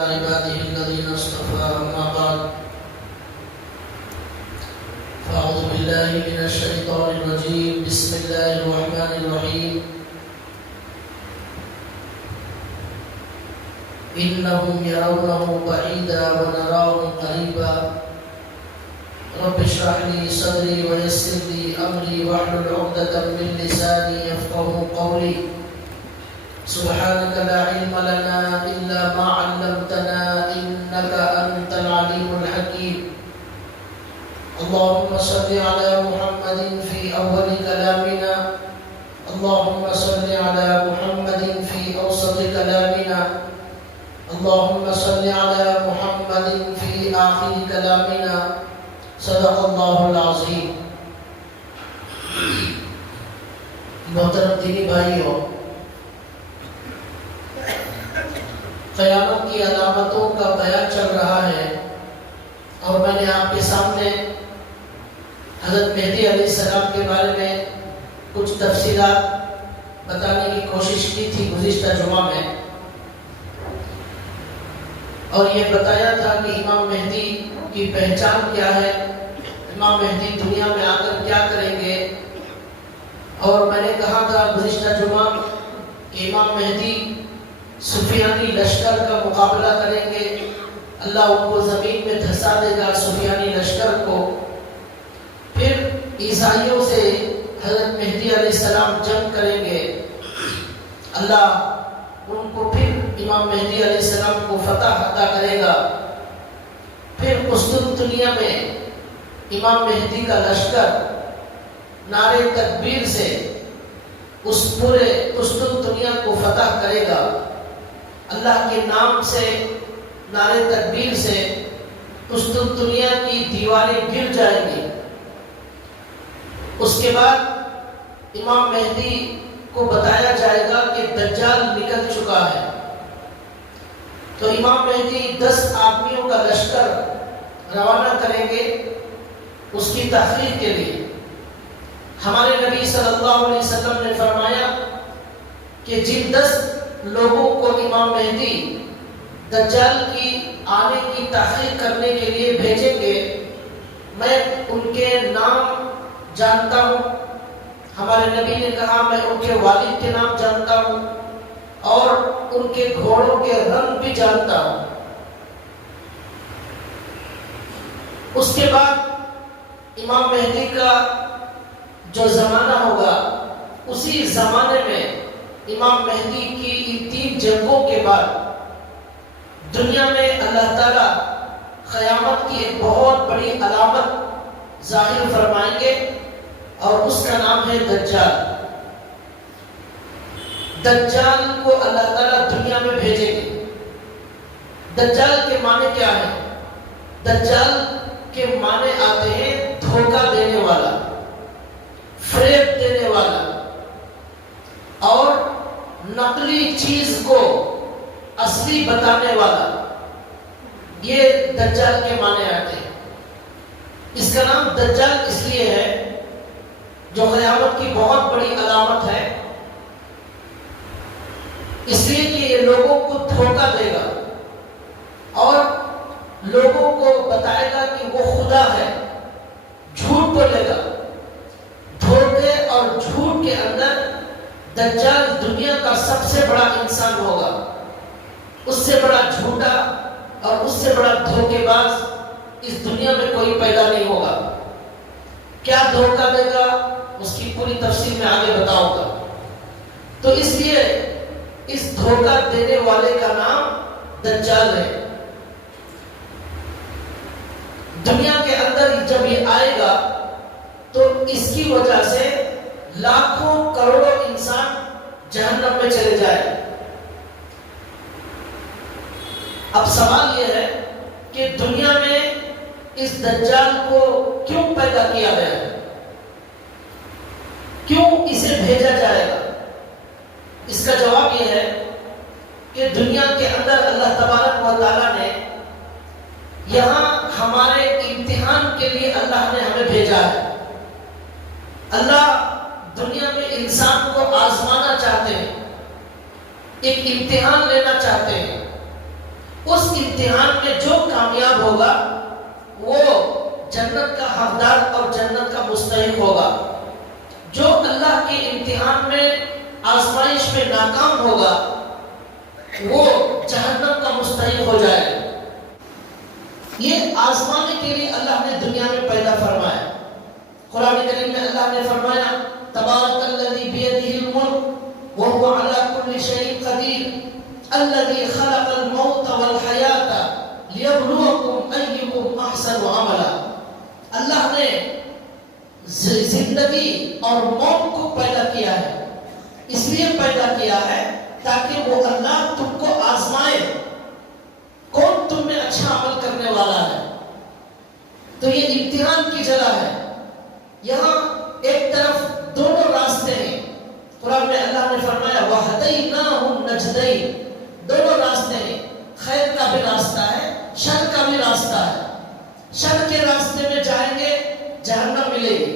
عباده الذين اصطفى أما بعد فأعوذ بالله من الشيطان الرجيم بسم الله الرحمن الرحيم إنهم يرونه بعيدا ونراه قريبا رب اشرح لي صدري ويسر لي أمري واحلل عقدة من لساني يفقهوا قولي سبحانك لا علم لنا إلا ما علمتنا إنك أنت العليم الحكيم اللهم صل على محمد في أول كلامنا اللهم صل على محمد في أوسط كلامنا اللهم صل على محمد في آخر كلامنا صدق الله العظيم محترم دینی بھائیوں، قیامت کی علامتوں کا بیان چل رہا ہے اور میں نے آپ کے سامنے حضرت مہدی علیہ السلام کے بارے میں کچھ تفصیلات بتانے کی کوشش کی تھی گزشتہ جمعہ میں، اور یہ بتایا تھا کہ امام مہدی کی پہچان کیا ہے، امام مہدی دنیا میں آ کر کیا کریں گے، اور میں نے کہا تھا گزشتہ جمعہ کہ امام مہدی سفیانی لشکر کا مقابلہ کریں گے، اللہ ان کو زمین میں دھسا دے گا سفیانی لشکر کو، پھر عیسائیوں سے حضرت مہدی علیہ السلام جنگ کریں گے، اللہ ان کو پھر امام مہدی علیہ السلام کو فتح عطا کرے گا، پھر قسطنطنیہ میں امام مہدی کا لشکر نعرے تکبیر سے اس پورے قسطنطنیہ کو فتح کرے گا، اللہ کے نام سے نعرے تکبیر سے قسطنطنیہ کی دیواریں گر جائیں گی۔ اس کے بعد امام مہدی کو بتایا جائے گا کہ دجال نکل چکا ہے، تو امام مہدی 10 آدمیوں کا لشکر روانہ کریں گے اس کی تحقیق کے لیے۔ ہمارے نبی صلی اللہ علیہ وسلم نے فرمایا کہ جن 10 لوگوں کو امام مہدی دجال کی آنے کی تحقیق کرنے کے لیے بھیجیں گے، میں ان کے نام جانتا ہوں، ہمارے نبی نے کہا میں ان کے والد کے نام جانتا ہوں اور ان کے گھوڑوں کے رنگ بھی جانتا ہوں۔ اس کے بعد امام مہدی کا جو زمانہ ہوگا، اسی زمانے میں امام مہدی کی ان 3 جنگوں کے بعد دنیا میں اللہ تعالیٰ قیامت کی ایک بہت بڑی علامت ظاہر فرمائیں گے، اور اس کا نام ہے دجال۔ دجال کو اللہ تعالیٰ دنیا میں بھیجیں گے۔ دجال کے معنی کیا ہے؟ دجال کے معنی آتے ہیں دھوکہ دینے والا، فریب دینے والا، اور نقلی چیز کو اصلی بتانے والا، یہ دجال کے معنی آتے ہیں۔ اس کا نام دجال اس لیے ہے جو قیامت کی بہت بڑی علامت ہے، اس لیے کہ یہ لوگوں کو دھوکہ دے گا اور لوگوں کو بتائے گا کہ وہ خدا ہے، جھوٹ بولے گا۔ دھوکے اور جھوٹ کے اندر دجال دنیا کا سب سے بڑا انسان ہوگا، اس سے بڑا جھوٹا اور اس سے بڑا دھوکے باز اس دنیا میں کوئی پیدا نہیں ہوگا۔ کیا دھوکہ دے گا اس کی پوری تفصیل میں آگے بتاؤں گا۔ تو اس لیے اس دھوکہ دینے والے کا نام دجال ہے۔ دنیا کے اندر جب یہ آئے گا تو اس کی وجہ سے لاکھوں کروڑوں انسان جہنم میں چلے جائے۔ اب سوال یہ ہے کہ دنیا میں اس دجال کو کیوں پیدا کیا گیا ہے، کیوں اسے بھیجا جائے گا؟ اس کا جواب یہ ہے کہ دنیا کے اندر اللہ تبارک و تعالیٰ نے یہاں ہمارے امتحان کے لیے اللہ نے ہمیں بھیجا ہے۔ اللہ دنیا میں انسان کو آزمانا چاہتے ہیں، ایک امتحان لینا چاہتے ہیں اس امتحان میں جو کامیاب ہوگا وہ جنت کا حقدار اور جنت کا مستحق ہوگا. جو اللہ کے امتحان میں آزمائش میں ناکام ہوگا وہ جہنم کا مستحق ہو جائے گا. یہ آزمانے کے لیے اللہ نے دنیا میں پیدا فرمایا. قرآن کریم میں اللہ نے فرمایا تبارک الذی بیدہ الملک وهو علی کل شیء قدیر الذی خلق الموت والحیاۃ لیبلوکم ایکم احسن عملا. اللہ نے زندگی اور موت کو پیدا کیا ہے. اس لیے پیدا کیا ہے تاکہ وہ اللہ تم کو آزمائے کون تم میں اچھا عمل کرنے والا ہے. تو یہ امتحان کی جگہ ہے. یہاں ایک طرف دونوں راستے ہیں. قرآن میں اللہ نے فرمایا وَهَدَيْنَاهُمْ نَجْدَيْنِ. دونوں راستے ہیں. خیر کا بھی راستہ ہے, شر کا بھی راستہ ہے. شر کے راستے میں جائیں گے جہنم ملے گی.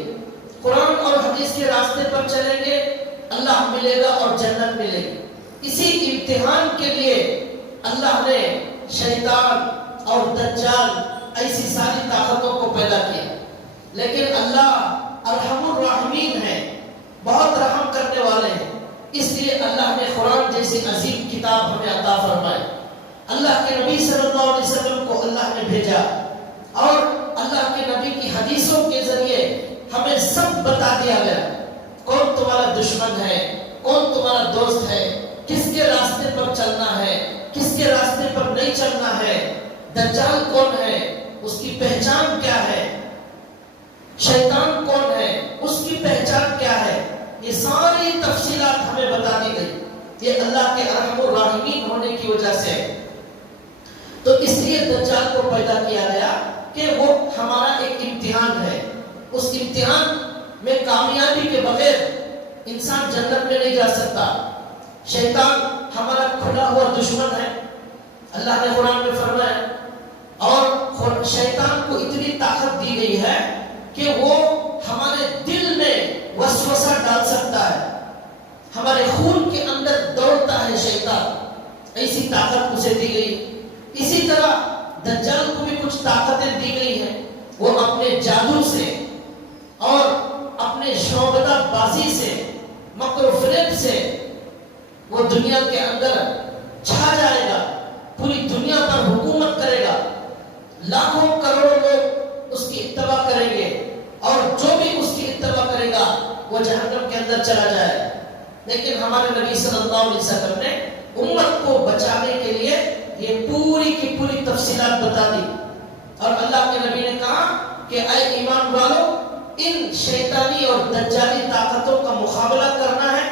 قرآن اور حدیث کے راستے پر چلیں گے اللہ ملے گا اور جنت ملے گی. اسی امتحان کے لیے اللہ نے شیطان اور دجال ایسی ساری طاقتوں کو پیدا کیا. لیکن اللہ ارحم الراحمین ہے, بہت رحم کرنے والے ہیں. اس لیے اللہ نے قرآن جیسی عظیم کتاب ہمیں عطا فرمائی. اللہ کے نبی صلی اللہ علیہ وسلم کو اللہ نے بھیجا اور اللہ کے نبی کی حدیثوں کے ذریعے ہمیں سب بتا دیا گیا کون تمہارا دشمن ہے, کون تمہارا دوست ہے, کس کے راستے پر چلنا ہے, کس کے راستے پر نہیں چلنا ہے, دجال کون ہے, اس کی پہچان کیا ہے, شیطان کون ہے, اس کی پہچان کیا ہے. یہ ساری تفصیلات ہمیں بتا دی گئی. یہ اللہ کے ارحم الراحمین ہونے کی وجہ سے. تو اس لیے دجال کو پیدا کیا گیا کہ وہ ہمارا ایک امتحان ہے. اس امتحان میں کامیابی کے بغیر انسان جنت میں نہیں جا سکتا. شیطان ہمارا کھلا ہوا دشمن ہے. اللہ نے قرآن میں فرمایا اور شیطان کو اتنی طاقت دی گئی ہے کہ وہ ہمارے دل میں وسوسہ ڈال سکتا ہے, ہمارے خون کے اندر دوڑتا ہے شیطان. ایسی طاقت اسے دی گئی. اسی طرح دجال کو بھی کچھ طاقتیں دی گئی ہیں. وہ اپنے جادو سے اور اپنے شعبدہ بازی سے, مکر و فریب سے وہ دنیا کے اندر چھا جائے گا, پوری دنیا پر حکومت کرے گا. لاکھوں کروڑوں لوگ اس کی اتباع کریں گے اور جو بھی اس کی اتباع کرے گا وہ جہنم کے اندر چلا جائے. لیکن ہمارے نبی صلی اللہ علیہ وسلم نے امت کو بچانے کے لیے یہ پوری کی پوری تفصیلات بتا دی. اور اللہ کے نبی نے کہا کہ اے ایمان والو, ان شیطانی اور دجالی طاقتوں کا مقابلہ کرنا ہے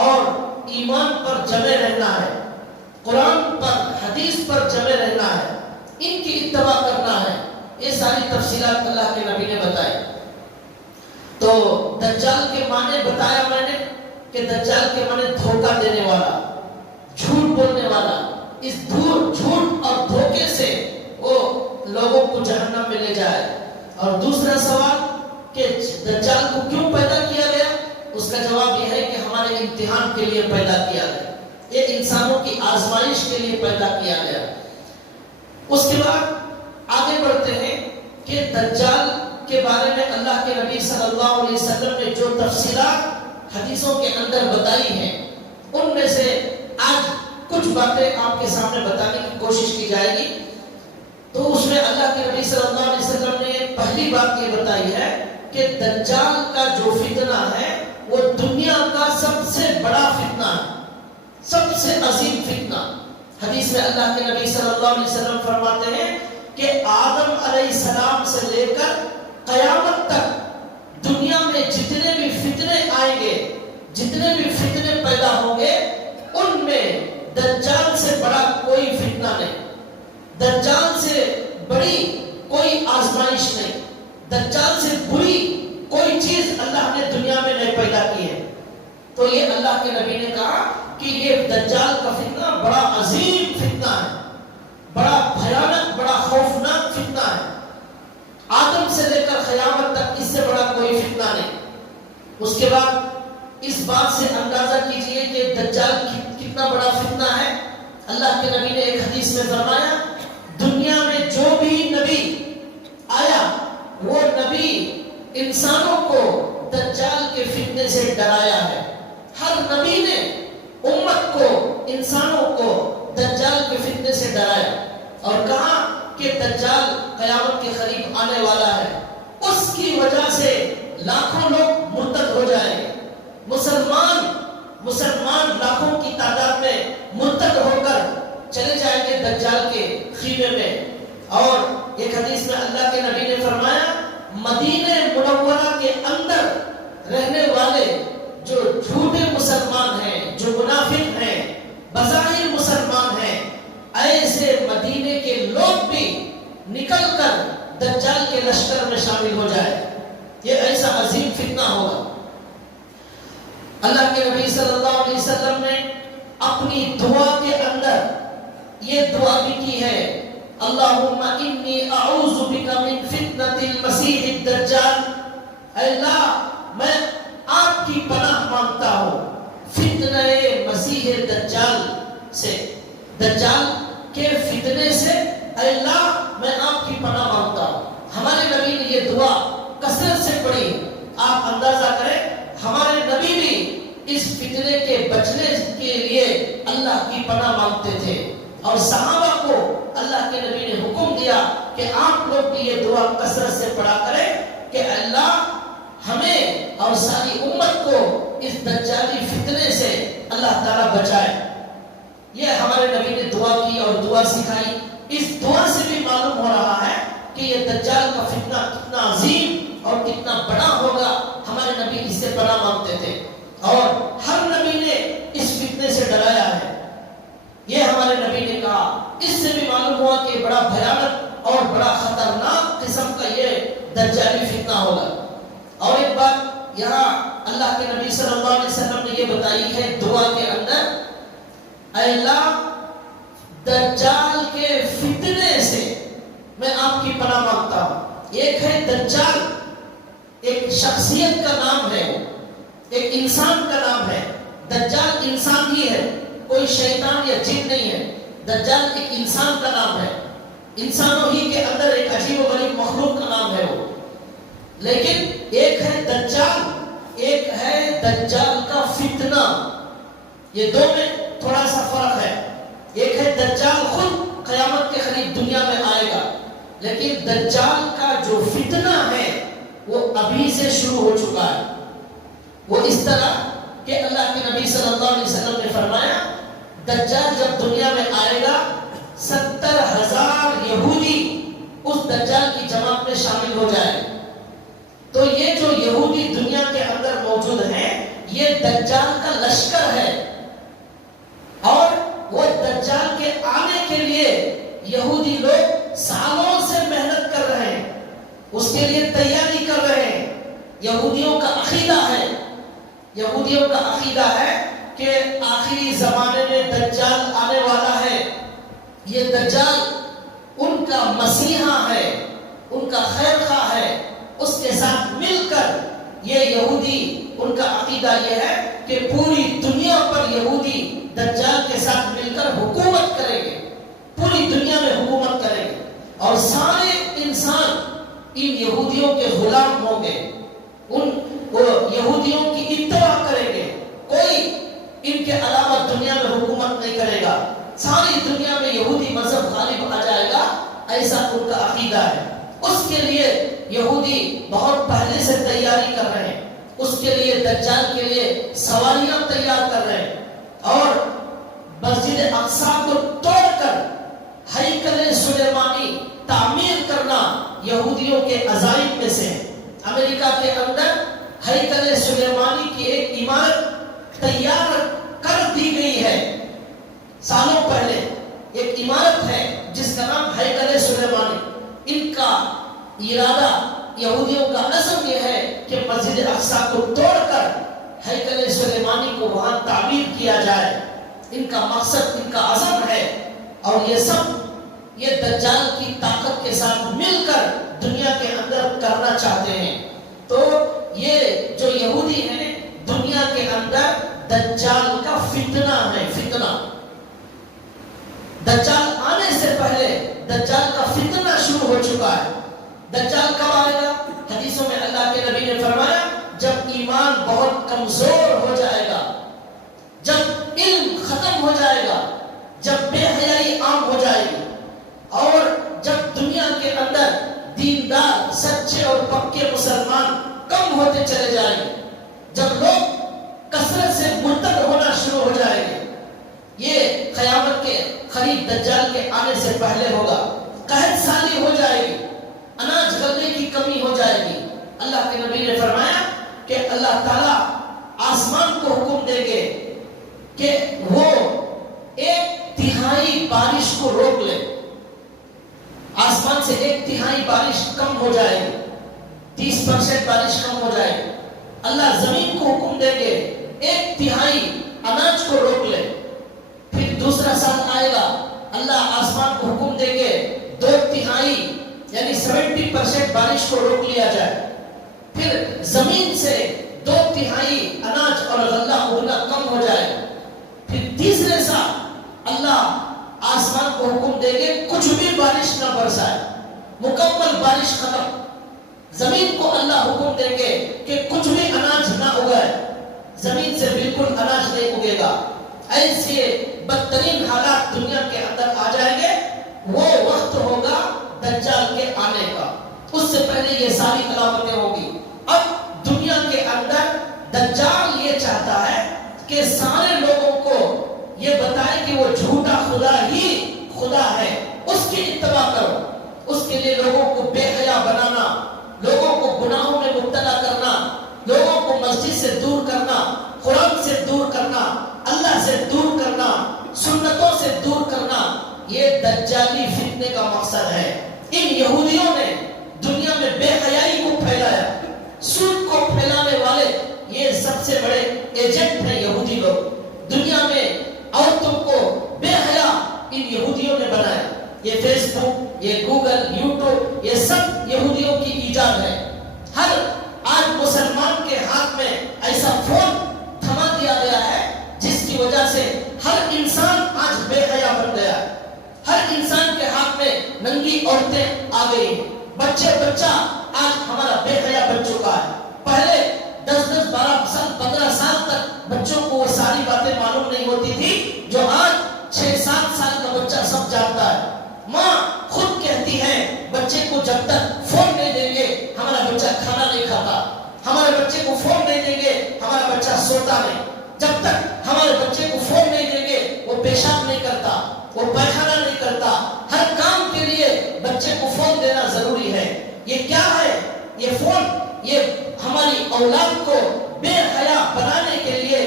اور ایمان پر جمے رہنا ہے, قرآن پر حدیث پر جمے رہنا ہے, ان کی اتباع کرنا ہے. یہ ساری تفصیلات اللہ کے نبی نے بتائی. تو دجال کے معنی بتایا میں نے کہ دجال کے معنی دھوکہ دینے والا, جھوٹ بولنے والا. اس جھوٹ اور دھوکے سے وہ لوگوں کو جہنم میں لے جائے. اور دوسرا سوال کہ دجال کو کیوں پیدا کیا گیا, اس کا جواب یہ ہے کہ ہمارے امتحان کے لیے پیدا کیا گیا. یہ انسانوں کی آزمائش کے لیے پیدا کیا گیا. اس کے بعد آگے بڑھتے ہیں کہ دجال کے بارے میں اللہ کے نبی صلی اللہ علیہ وسلم نے جو تفصیلات حدیثوں کے اندر بتائی ہیں ان میں سے آج کچھ باتیں آپ کے سامنے بتانے کی کوشش کی جائے گی. تو اس میں اللہ کے نبی صلی اللہ علیہ وسلم نے پہلی بات یہ بتائی ہے کہ دجال کا جو فتنہ ہے وہ دنیا کا سب سے بڑا فتنہ ہے, سب سے عظیم فتنہ. حدیث میں اللہ کے نبی صلی اللہ علیہ وسلم فرماتے ہیں کہ آدم علیہ السلام سے لے کر قیامت تک دنیا میں جتنے بھی فتنے آئیں گے, جتنے بھی فتنے پیدا ہوں گے, ان میں دجال سے بڑا کوئی فتنہ نہیں, دجال سے بڑی کوئی آزمائش نہیں, دجال سے بری کوئی چیز اللہ نے دنیا میں نہیں پیدا کی ہے. تو یہ اللہ کے نبی نے کہا کہ یہ دجال کا فتنہ بڑا عظیم فتنہ ہے, بڑا بھیانک, بڑا خوفناک فتنہ ہے. آدم سے لے کر قیامت تک اس سے بڑا کوئی فتنہ نہیں. اس کے بعد اس بات سے اندازہ کیجئے کہ دجال کتنا بڑا فتنہ ہے. اللہ کے نبی نے ایک حدیث میں فرمایا دنیا میں جو بھی نبی آیا وہ نبی انسانوں کو دجال کے فتنے سے ڈرایا ہے. ہر نبی نے امت کو انسانوں کو دجال کے فتنے سے ڈرایا اور کہا کہ دجال قیامت کے قریب آنے والا ہے. اس کی وجہ سے لاکھوں لوگ مرتد ہو جائیں گے. مسلمان لاکھوں کی تعداد میں مرتد ہو کر چلے جائیں گے دجال کے خیمے میں. اور ایک حدیث میں اللہ کے نبی نے فرمایا مدینہ منورہ کے اندر رہنے والے جو جھوٹے مسلمان ہیں، جو منافق ہیں، بظاہر مسلمان ہیں، ایسے مدینے کے لوگ بھی نکل کر دجال کے لشکر میں شامل ہو جائے. یہ ایسا عظیم فتنہ ہوگا. اللہ کے نبی صلی اللہ علیہ وسلم نے اپنی دعا کے اندر یہ دعا بھی کی ہے اللہم انی اعوذ بک من فتنة المسیح الدجال. اے اللہ میں آپ کی پناہ مانگتا ہوں فتنہ مسیح دجال سے، دجال کے فتنے سے. اے اللہ میں آپ کی پناہ مانگتا ہوں. ہمارے نبی نے یہ دعا کثرت سے پڑھی. آپ اندازہ کریں ہمارے نبی بھی اس فتنے کے بچنے کے لیے اللہ کی پناہ مانگتے تھے اور صحابہ کو اللہ کے نبی نے حکم دیا کہ آپ لوگ بھی یہ دعا کثرت سے پڑھا کریں کہ اللہ ہمیں اور ساری امت کو اس دجالی فتنے سے اللہ تعالیٰ بچائے. یہ ہمارے نبی نے دعا کی اور دعا سکھائی. اس دعا سے بھی معلوم ہو رہا ہے کہ یہ دجال کا فتنہ کتنا عظیم اور کتنا بڑا ہوگا. ہمارے نبی اس سے پناہ مانگتے تھے اور ہر نبی نے اس فتنے سے ڈرایا ہے. یہ ہمارے نبی نے کہا. اس سے بھی معلوم ہوا کہ بڑا بھیانک اور بڑا خطرناک قسم کا یہ دجالی فتنہ ہوگا. اور ایک بات یہاں اللہ کے نبی صلی اللہ علیہ وسلم نے یہ بتائی ہے دعا کے اندر اے اللہ دجال کے فتنے سے میں آپ کی پناہ مانگتا ہوں. ایک ہے دجال، ایک شخصیت کا نام ہے، ایک انسان کا نام ہے. دجال انسان ہی ہے، کوئی شیطان یا جن نہیں ہے. دجال ایک انسان کا نام ہے، انسانوں ہی کے اندر ایک عجیب و غریب مخلوق کا نام ہے وہ. لیکن ایک ہے دجال، ایک ہے دجال کا فتنہ. یہ دو میں تھوڑا سا فرق ہے. ایک ہے دجال خود قیامت کے قریب دنیا میں آئے گا، لیکن دجال کا جو فتنہ ہے وہ ابھی سے شروع ہو چکا ہے. وہ اس طرح کہ اللہ کے نبی صلی اللہ علیہ وسلم نے فرمایا دجال جب دنیا میں آئے گا 70,000 یہودی اس دجال کی جماعت میں شامل ہو جائے. تو یہ جو یہودی دنیا کے اندر موجود ہیں یہ دجال کا لشکر ہے اور وہ دجال کے آنے کے لیے یہودی لوگ سالوں سے محنت کر رہے ہیں، اس کے لیے تیاری کر رہے ہیں. یہودیوں کا عقیدہ ہے کہ آخری زمانے میں دجال آنے والا ہے. یہ دجال ان کا مسیحا ہے، ان کا خیر خواہ ہے. اس کے ساتھ مل کر یہ یہودی ان کا عقیدہ یہ ہے کہ پوری دنیا پر یہودی دجال کے ساتھ مل کر حکومت کریں گے، پوری دنیا میں حکومت کریں گے اور سارے انسان ان یہودیوں کے غلام ہوں گے، ان یہودیوں کی اتباع کریں گے. کوئی ان کے علاوہ دنیا میں حکومت نہیں کرے گا، ساری دنیا میں یہودی مذہب غالب آ جائے گا. ایسا ان کا عقیدہ ہے. اس کے لیے یہودی بہت پہلے سے تیاری کر رہے ہیں، اس کے لیے دجال کے لیے سواریاں تیار کر رہے ہیں اور مسجد اقصی کو توڑ کر ہیکل سلیمانی تعمیر کرنا یہودیوں کے عزائم میں سے. امریکہ کے اندر ہیکل سلیمانی کی ایک عمارت تیار کر دی گئی ہے. سالوں پہلے ایک عمارت ہے جس کا نام ہیکل سلیمانی. ان کا ارادہ، یہودیوں کا عزم یہ ہے کہ مسجد اقصی کو توڑ کر ہیکل سلیمانی کو وہاں تعمیر کیا جائے. ان کا مقصد، ان کا عزم ہے اور یہ سب یہ دجال کی طاقت کے ساتھ مل کر دنیا کے اندر کرنا چاہتے ہیں. تو یہ جو یہودی ہیں دنیا کے اندر دجال کا فتنہ ہے، فتنہ. دجال آنے سے پہلے دجال کا فتنہ شروع ہو چکا ہے. دجال کب آئے گا؟ حدیثوں میں اللہ کے نبی نے فرمایا جب ایمان بہت کمزور ہو جائے گا، جب علم ختم ہو جائے گا، جب بے حیائی عام ہو جائے گی، اور جب دنیا کے اندر دیندار سچے اور پکے مسلمان کم ہوتے چلے جائیں گے، جب لوگ کثرت سے مرتد ہونا شروع ہو جائیں گے. یہ قیامت کے قریب دجال کے آنے سے پہلے ہوگا. قحط سالی ہو جائے گی، اناج غلے کی کمی ہو جائے گی. اللہ کے نبی نے فرمایا کہ اللہ تعالیٰ آسمان کو حکم دیں گے کہ وہ 1/3 بارش کو روک لے. آسمان سے 1/3 بارش کم ہو جائے گی، 30% بارش کم ہو جائے گی. اللہ زمین کو حکم دیں گے 1/3 اناج کو روک لے. پھر دوسرا سال آئے گا، اللہ آسمان کو حکم دیں گے 2/3 یعنی 70% بارش کو روک لیا جائے. پھر زمین سے 2/3 اناج اور غلہ اگنا کم ہو جائے. پھر تیسرے سال اللہ آسمان کو حکم دیں گے کچھ بھی بارش نہ برسائے، مکمل بارش ختم. زمین کو اللہ حکم دیں گے کہ کچھ بھی اناج نہ اگائے، زمین سے بالکل اناج نہیں اگے گا. ایسے بدترین حالات دنیا کے اندر آ جائیں گے. وہ وقت ہوگا دجال کے آنے کا. اس سے پہلے یہ ساری علامتیں ہوگی. اب دنیا کے اندر دجال یہ چاہتا ہے کہ سارے لوگوں کو یہ بتائے کہ وہ جھوٹا خدا ہی خدا ہے، اس کی اتباع کرو. اس کے لیے لوگوں کو بے حیا بنانا، لوگوں کو گناہوں میں مبتلا کرنا، لوگوں کو مسجد سے دور کرنا، قرآن سے دور کرنا، اللہ سے دور کرنا، سنتوں سے دور کرنا، یہ دجالی فتنے کا مقصد ہے. ان یہودیوں نے دنیا میں بے حیائی کو پھیلایا. سود کو پھیلانے والے یہ سب سے بڑے ایجنٹ ہیں یہودی لوگ. دنیا میں عورتوں کو بے حیا ان یہودیوں نے بنایا. یہ فیس بک، یہ گوگل، یوٹیوب، یہ سب یہودیوں کی ایجاد ہے. ہر آج مسلمان کے ہاتھ میں ایسا فون تھما دیا گیا ہے جس کی وجہ سے ہر انسان آج بے حیا بن گیا. ہر انسان کے ہاتھ میں ننگی عورتیں آ گئی. بچہ آج ہمارا بے حیا بن چکا ہے. پہلے 10 12 سال 15 سال تک بچوں کو وہ ساری باتیں معلوم نہیں ہوتی تھی جو آج 6-7 سال کا بچہ سب جانتا ہے. ماں خود کہتی ہے بچے کو جب تک فون نہیں دیں گے ہمارا بچہ کھانا نہیں کھاتا، ہمارے بچے کو فون نہیں دیں گے ہمارا بچہ سوتا نہیں، جب تک ہمارے بچے کو فون نہیں دیں گے وہ پیشاب نہیں کرتا، وہ پیخانہ نہیں کرتا. ہر کام کے لیے بچے کو فون دینا ضروری ہے. یہ کیا ہے؟ یہ فون یہ ہماری اولاد کو بے حیا بنانے کے لیے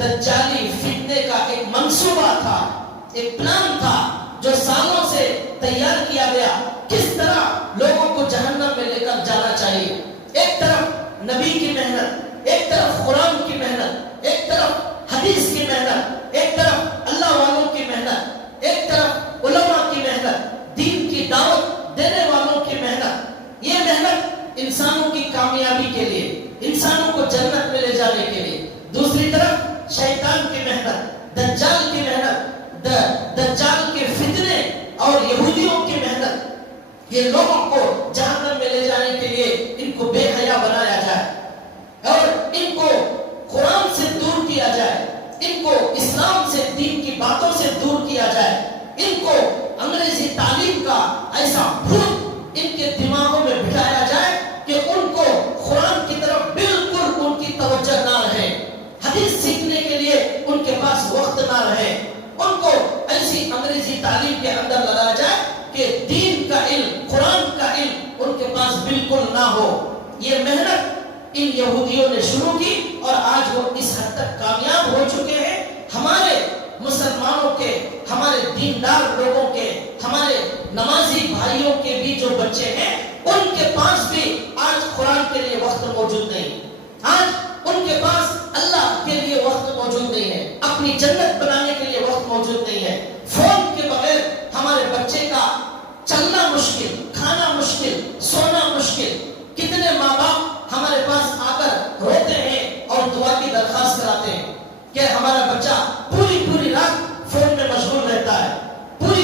دجالی فتنے کا ایک منصوبہ تھا، ایک پلان تھا جو سالوں سے تیار کیا گیا. کس طرح لوگوں کو جہنم میں لے کر جانا چاہیے. ایک طرف نبی کی محنت، ایک طرف قرآن کی محنت، ایک طرف حدیث کی محنت، ایک طرف اللہ والوں کی محنت، ایک طرف علماء کی محنت، دین کی دعوت دینے والوں کی محنت. یہ محنت انسانوں کی کامیابی کے لیے، انسانوں کو جنت میں لے جانے کے لیے. دوسری طرف شیطان کی محنت، دجال کی محنت، دجال کے فتنے اور یہودیوں کی محنت. یہ لوگوں کو جہنم میں لے جانے کے لیے ان کو بے حیا بنایا جائے اور ان کو قرآن سے دور کیا جائے، ان کو اسلام سے، دین کی باتوں سے دور کیا جائے، ان کو انگریزی تعلیم کا ایسا بھوت ان کے دماغوں میں بٹھایا جائے کہ ان کو قرآن کی طرف بالکل ان کی توجہ نہ رہے، حدیث سیکھنے کے لیے ان کے پاس وقت نہ رہے. ان کو ایسی انگریزی تعلیم کے اندر لگایا جائے کہ دین کا علم، قرآن کا علم ان کے پاس بالکل نہ ہو. یہ محنت ان یہودیوں نے شروع کی اور آج وہ اس حد تک کامیاب ہو چکے ہیں. ہمارے مسلمانوں کے، ہمارے دیندار لوگوں کے، ہمارے نمازی بھائیوں کے بھی جو بچے ہیں ان کے پاس بھی آج قرآن کے لیے وقت موجود نہیں. آج ان کے پاس اللہ کے لیے وقت موجود نہیں ہے، اپنی جنت بنانے کے لیے وقت موجود نہیں ہے. فون کے بغیر ہمارے بچے کا چلنا مشکل، کھانا مشکل، سونا مشکل. کتنے ماں باپ ہمارے پاس آ کر روتے ہیں اور دعا کی درخواست کراتے ہیں کہ ہمارا بچہ پوری رات فون میں مشغول رہتا ہے، پوری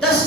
10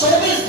24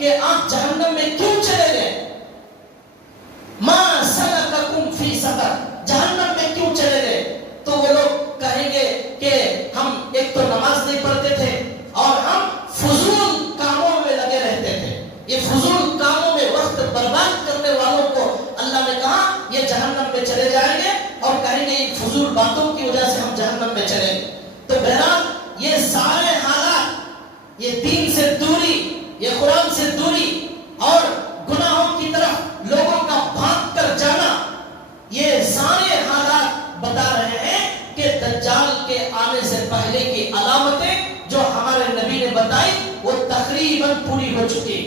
کہ آپ جہنم میں کیوں چلے گئے؟ ما سلککم فی سقر، جہنم میں کیوں چلے گئے؟ تو وہ لوگ کہیں گے کہ ہم ایک تو نماز نہیں پڑھتے تھے اور ہم فضول کاموں میں لگے رہتے تھے. یہ فضول کاموں میں وقت برباد کرنے والوں کو اللہ نے کہا یہ جہنم میں چلے جائیں گے اور کہیں گے ان فضول باتوں کی وجہ سے ہم جہنم میں چلیں گے. تو بہرحال یہ سارے حالات، یہ دین سے دوری، یہ قرآن سے دوری اور گناہوں کی طرف لوگوں کا بھاگ کر جانا، یہ سارے حالات بتا رہے ہیں کہ دجال کے آنے سے پہلے کی علامتیں جو ہمارے نبی نے بتائی وہ تقریباً پوری ہو چکی.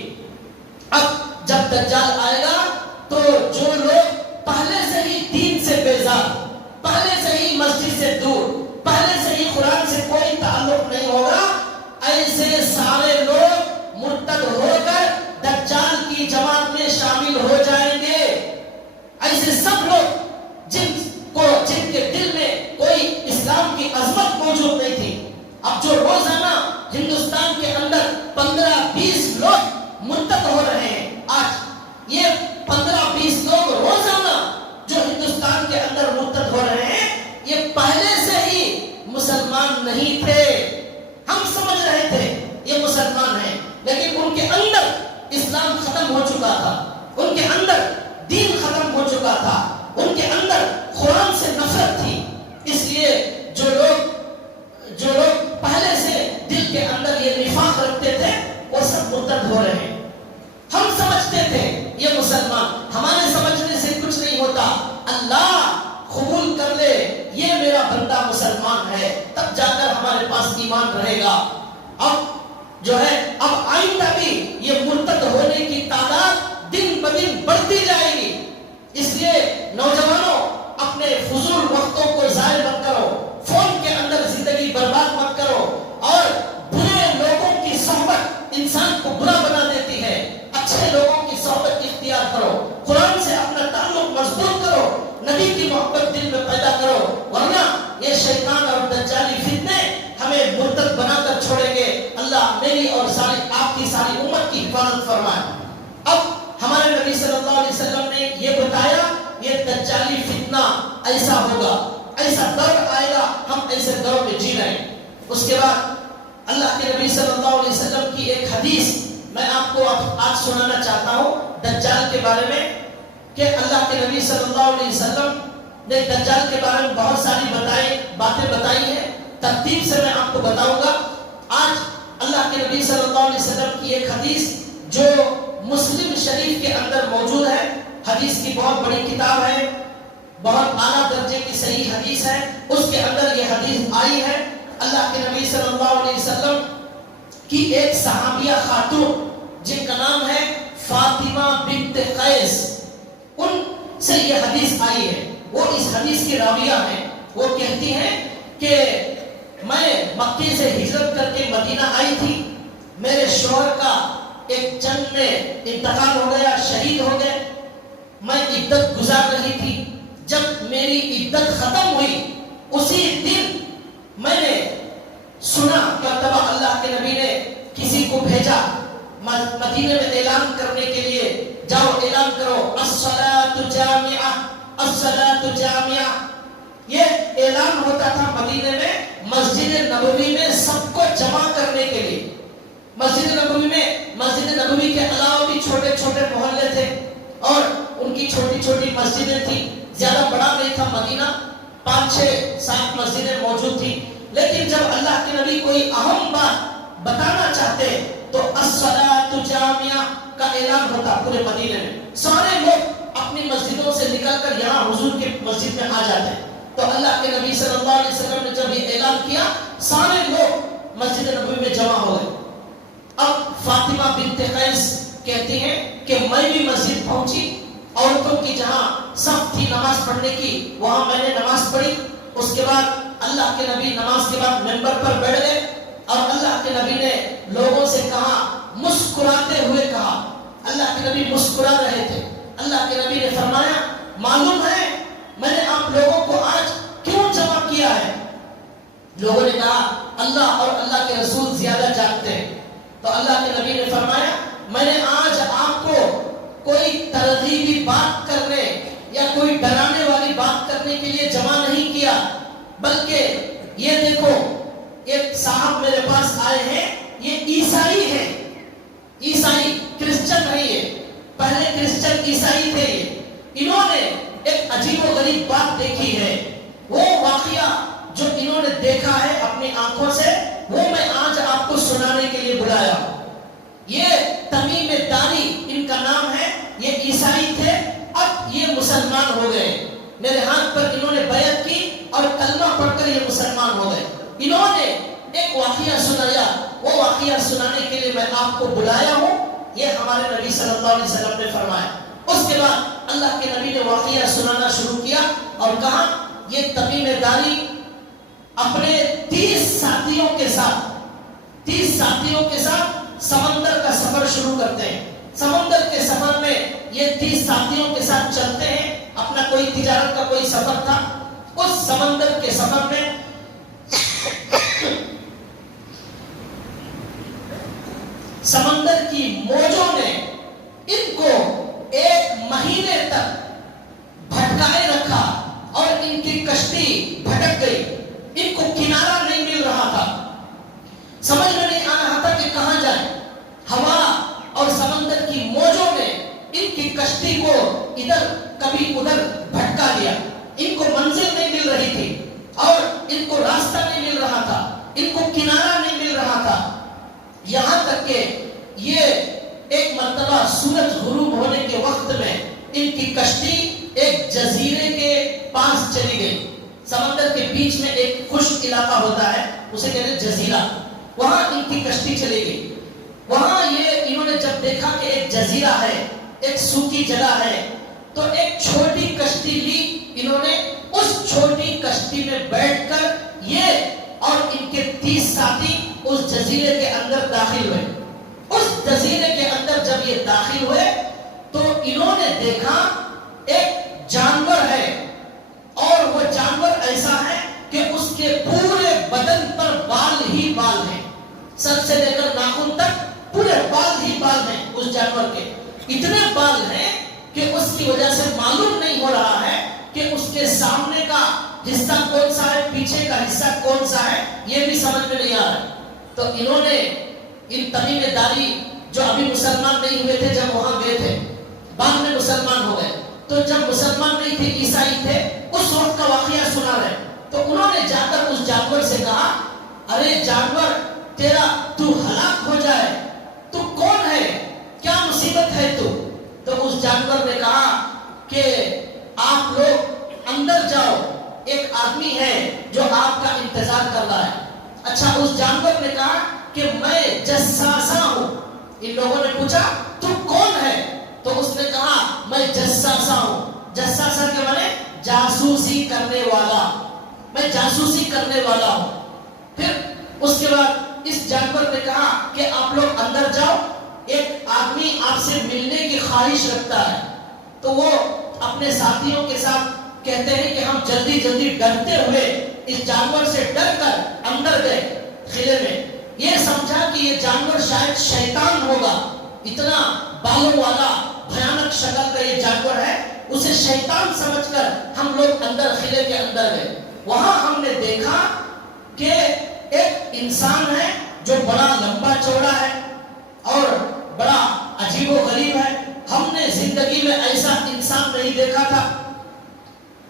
اب جب دجال آئے گا تو جو لوگ پہلے سے ہی دین سے بیزار، پہلے سے ہی مسجد سے دور، پہلے سے ہی قرآن سے کوئی تعلق نہیں ہوگا، ایسے سارے لوگ مرتد ہو کر دجال کی جماعت میں شامل ہو جائیں گے. ایسے سب لوگ جن کے دل میں کوئی اسلام کی عظمت موجود نہیں تھی، اب جو روزانہ ہندوستان کے اندر 15-20 لوگ مرتد ہو رہے ہیں، آج یہ 15-20 لوگ روزانہ جو ہندوستان کے اندر مرتد ہو رہے ہیں، یہ پہلے سے ہی مسلمان نہیں تھے. ہم سمجھ رہے تھے یہ مسلمان ہیں، لیکن ان کے اندر اسلام ختم ہو چکا تھا، ان کے اندر دین ختم ہو چکا تھا، ان کے اندر قرآن سے نفرت تھی. اس لیے جو لوگ پہلے سے دل کے اندر یہ نفاق رکھتے تھے وہ سب مرتد ہو رہے ہیں. ہم سمجھتے تھے یہ مسلمان، ہمارے سمجھنے سے کچھ نہیں ہوتا، اللہ قبول کر لے یہ میرا بندہ مسلمان ہے تب جا کر ہمارے پاس ایمان رہے گا. اب آئندہ بھی یہ مرتد ہونے کی تعداد دن بدن بڑھتی جائے گی. اس لیے نوجوانوں اپنے فضول وقتوں کو ضائع مت کرو، فون کے اندر زندگی برباد مت کرو، اور برے لوگوں کی صحبت انسان کو برا بنا دیتی ہے. اچھے لوگوں کی صحبت اختیار کرو، قرآن سے اپنا تعلق مضبوط کرو، نبی کی محبت دل میں پیدا کرو، ورنہ یہ شیطان اور دجالی فتنے ہمیں مرتد بنا کر چھوڑیں گے. اللہ میری اور آپ کی ساری امت کی حفاظت فرمائے. اب ہمارے نبی صلی اللہ علیہ وسلم نے یہ بتایا یہ دجالی فتنہ ایسا ہوگا، ایسا دور آئے گا، ہم ایسے دور میں جی رہے ہیں. اس کے بعد اللہ کے نبی صلی اللہ علیہ وسلم کی ایک حدیث میں آپ کو آج سنانا چاہتا ہوں دجال کے بارے میں، کہ اللہ کے نبی صلی اللہ علیہ وسلم نے دجال کے بارے میں بہت ساری باتیں بتائی ہیں. ترتیب سے میں آپ کو بتاؤں گا. آج اللہ کے نبی صلی اللہ علیہ وسلم کی ایک حدیث جو مسلم شریف کے اندر موجود ہے، حدیث کی بہت بڑی کتاب ہے، بہت اعلیٰ درجے کی صحیح حدیث ہے، اس کے اندر یہ حدیث آئی ہے. اللہ کے نبی صلی اللہ علیہ وسلم کی ایک صحابیہ خاتون جن کا نام ہے فاطمہ بنت قیس، ان سے یہ حدیث آئی ہے. وہ اس حدیث کی راویہ ہیں. وہ کہتی ہیں کہ میں مکے سے ہجرت کر کے مدینہ آئی تھی، میرے شوہر کا ایک جنگ میں انتقال ہو گیا، شہید ہو گئے. میں عدت گزار رہی تھی، جب میری عدت ختم ہوئی اسی دن میں نے سنا کہ تب اللہ کے نبی نے کسی کو بھیجا مدینے میں اعلان کرنے کے لیے، جاؤ اعلان کرو الصلاۃ جامعہ، الصلاۃ جامعہ. یہ اعلان ہوتا تھا مدینے میں مسجد نبوی میں سب کو جمع کرنے کے لیے. مسجد نبوی کے علاوہ بھی چھوٹے چھوٹے محلے تھے اور ان کی چھوٹی چھوٹی مسجدیں تھیں. زیادہ بڑا نہیں تھا مدینہ، 5-6-7 مسجدیں موجود تھی. لیکن جب اللہ کے نبی کوئی اہم بات بتانا چاہتے تو الصلاۃ جامعہ کا اعلان ہوتا پورے مدینے میں. سارے لوگ اپنی مسجدوں سے نکل کر یہاں حضور کی مسجد میں آ جاتے. تو اللہ کے نبی صلی اللہ علیہ وسلم نے جب یہ اعلان کیا سارے لوگ مسجد نبوی میں جمع ہو گئے. اب فاطمہ بنت قیس کہتی ہیں کہ میں بھی مسجد پہنچی، عورتوں کی جہاں صف تھی نماز پڑھنے کی وہاں میں نے نماز پڑھی. اس کے بعد اللہ کے نبی نماز کے بعد منبر پر بیٹھ گئے اور اللہ کے نبی نے لوگوں سے کہا، مسکراتے ہوئے کہا. اللہ کے نبی مسکرا رہے تھے. اللہ کے نبی نے فرمایا، معلوم ہے میں نے آپ لوگوں کو آج کیوں جمع کیا ہے؟ لوگوں نے کہا اللہ اور اللہ کے رسول زیادہ جانتے ہیں. تو اللہ کے نبی نے فرمایا میں نے آج آپ کو کوئی ترغیبی بات کرنے یا کوئی ڈرانے والی بات کرنے کے لیے جمع نہیں کیا، بلکہ یہ دیکھو ایک صاحب میرے پاس آئے ہیں، یہ عیسائی ہیں، عیسائی، کرسچن نہیں ہے، پہلے کرسچن عیسائی تھے یہ، انہوں نے ایک عجیب و غریب بات دیکھی ہے، وہ واقعہ جو انہوں نے دیکھا ہے اپنی آنکھوں سے وہ میں آج آپ کو سنانے کے لیے بلایا ہوں۔ یہ تمیم داری ان کا نام ہے، یہ عیسائی تھے، اب یہ مسلمان ہو گئے، میرے ہاتھ پر انہوں نے بیعت کی اور کلمہ پڑھ کر یہ مسلمان ہو گئے۔ انہوں نے ایک واقعہ سنایا، وہ واقعہ سنانے کے لیے میں آپ کو بلایا ہوں، یہ ہمارے نبی صلی اللہ علیہ وسلم نے فرمایا۔ اس کے بعد اللہ کے نبی نے واقعہ سنانا شروع کیا اور کہا یہ تمیم داری اپنے 30 ساتھیوں کے ساتھ سمندر کا سفر شروع کرتے ہیں۔ سمندر کے سفر میں یہ 30 ساتھیوں کے ساتھ چلتے ہیں، اپنا کوئی تجارت کا کوئی سفر تھا، اس سمندر کے سفر میں سمندر کی موجوں نے ان کو 1 مہینے تک بھٹکائے رکھا اور ان کی کشتی بھٹک گئی، ان کو کنارہ نہیں مل رہا تھا، سمجھ میں نہیں آ رہا تھا کہ کہاں جائیں۔ ہوا اور سمندر کی موجوں نے ان کی کشتی کو ادھر کبھی ادھر بھٹکا دیا، ان کو منزل نہیں مل رہی تھی اور ان کو راستہ نہیں مل رہا تھا، ان کو کنارہ نہیں مل رہا تھا، یہاں تک کہ یہ ایک مرتبہ سورج غروب ہونے کے وقت میں ان کی کشتی ایک جزیرے کے پاس چلی گئی۔ سمندر کے بیچ میں ایک خشک علاقہ ہوتا ہے، اسے کہتے ہیں جزیرہ، وہاں ان کی کشتی چلی گئی۔ وہاں انہوں نے جب دیکھا کہ ایک جزیرہ ہے، ایک سوکھی جگہ ہے، تو ایک چھوٹی کشتی لی انہوں نے، اس چھوٹی کشتی میں بیٹھ کر یہ اور ان کے 30 ساتھی اس جزیرے کے اندر داخل ہوئے۔ اس جزیرے کے اندر جب یہ داخل ہوئے تو انہوں نے دیکھا ایک جانور ہے، اور وہ جانور ایسا ہے کہ اس کے پورے بدن پر بال ہی بال ہیں، سر سے لے کر ناخن تک پورے بال ہی بال ہیں اس جانور کے، اتنے بال ہیں کہ اس کی وجہ سے معلوم نہیں ہو رہا ہے کہ اس کے سامنے کا حصہ کون سا ہے، پیچھے کا حصہ کون سا ہے، یہ بھی سمجھ میں نہیں آ رہا۔ تو انہوں نے ان تمیم داری جو ابھی مسلمان نہیں ہوئے تھے جب وہاں گئے تھے، بعد میں مسلمان ہو گئے، تو جب مسلمان نہیں تھے، عیسائی تھے، اس وقت کا واقعہ سنا رہے، تو انہوں نے جا کر اس جانور سے کہا ارے جانور تیرا تو ہلاک ہو جائے، تو کون ہے، کیا مصیبت ہے تو اس جانور نے کہا کہ آپ لوگ اندر جاؤ، ایک آدمی ہے جو آپ کا انتظار کر رہا ہے۔ اچھا، اس جانور نے کہا کہ میں جساسا ہوں۔ ان لوگوں نے پوچھا تو کون ہے، تو اس نے کہا میں جساسا ہوں۔ جساسا کے معنی جاسوسی کرنے والا، میں جاسوسی کرنے والا ہوں۔ پھر اس کے بعد اس جانور نے کہا کہ آپ لوگ اندر جاؤ، ایک آدمی آپ سے ملنے کی خواہش رکھتا ہے۔ تو وہ اپنے ساتھیوں کے ساتھ کہتے ہیں کہ ہم جلدی جلدی ڈرتے ہوئے اس جانور سے ڈر کر اندر گئے قلعے میں، یہ سمجھا کہ یہ جانور شاید شیطان ہوگا، اتنا بالوں والا بھیانک شکل کا یہ جانور ہے، اسے شیطان سمجھ کر ہم لوگ اندر قلعے کے اندر گئے۔ وہاں ہم نے دیکھا کہ ایک انسان ہے جو بڑا لمبا چوڑا ہے اور بڑا عجیب و غریب ہے، ہم نے زندگی میں ایسا انسان نہیں دیکھا تھا۔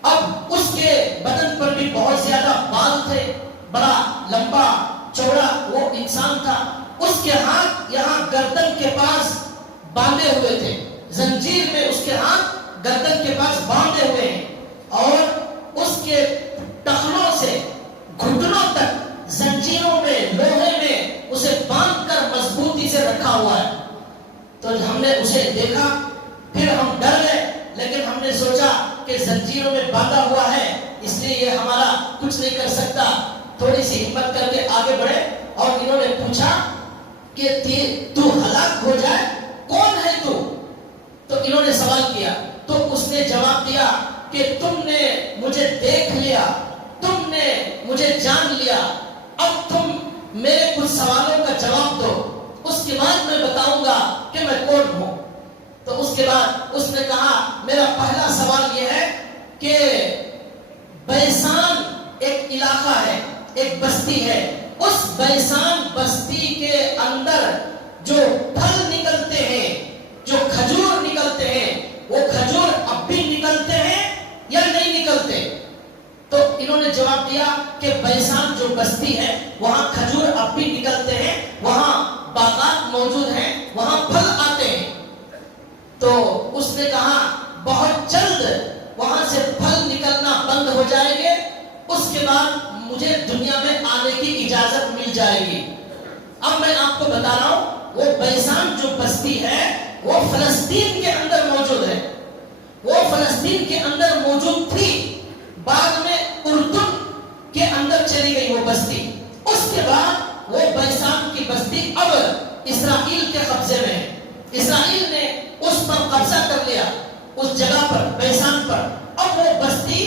اب اس کے بدن پر بھی بہت زیادہ بال تھے، بڑا لمبا چوڑا وہ انسان تھا، اس کے ہاتھ یہاں گردن کے پاس باندھے ہوئے تھے، زنجیر میں اس کے ہاتھ گردن کے پاس باندھے ہوئے ہیں، اور اس کے ٹخنوں سے گھٹنوں تک زنجیروں میں، لوہے میں اسے باندھ کر مضبوطی سے رکھا ہوا ہے۔ تو ہم نے اسے دیکھا، پھر ہم ڈر گئے، لیکن ہم نے سوچا کہ زنجیروں میں باندھا ہوا ہے، اس لیے یہ ہمارا کچھ نہیں کر سکتا، تھوڑی سی ہمت کر کے آگے بڑھے، اور انہوں نے پوچھا کہ تو ہلاک ہو جائے، کون ہے تو انہوں نے سوال کیا، تو اس نے جواب دیا کہ تم نے مجھے دیکھ لیا، تم نے مجھے جان لیا، اب تم میرے کچھ سوالوں کا جواب دو، اس کے بعد میں بتاؤں گا کہ میں اس کے بعد اس نے کہا میرا پہلا سوال یہ ہے کہ بیسان ایک علاقہ ہے، ایک بستی ہے، اس بیسان بستی کے اندر جو پھل نکلتے ہیں، جو کھجور نکلتے ہیں، وہ کھجور اب بھی نکلتے ہیں یا نہیں نکلتے؟ تو انہوں نے جواب دیا کہ بیسان جو بستی ہے وہاں کھجور اب بھی نکلتے ہیں، وہاں باغات موجود ہیں، وہاں پھل آتے ہیں۔ تو اس نے کہا بہت جلد وہاں سے پھل نکلنا بند ہو جائیں گے، اس کے بعد مجھے دنیا میں آنے کی اجازت مل جائے گی۔ اب میں آپ کو بتا رہا ہوں وہ بیسان جو بستی ہے وہ فلسطین کے اندر موجود ہے، وہ فلسطین کے اندر موجود تھی، بعد میں اردن کے اندر چلی گئی وہ بستی، اس کے بعد وہ بیسان کی بستی اب اسرائیل کے قبضے میں ہے۔ اسرائیل نے اس پر قبضہ کر لیا، اس جگہ پر، بیسان پر۔ اب وہ بستی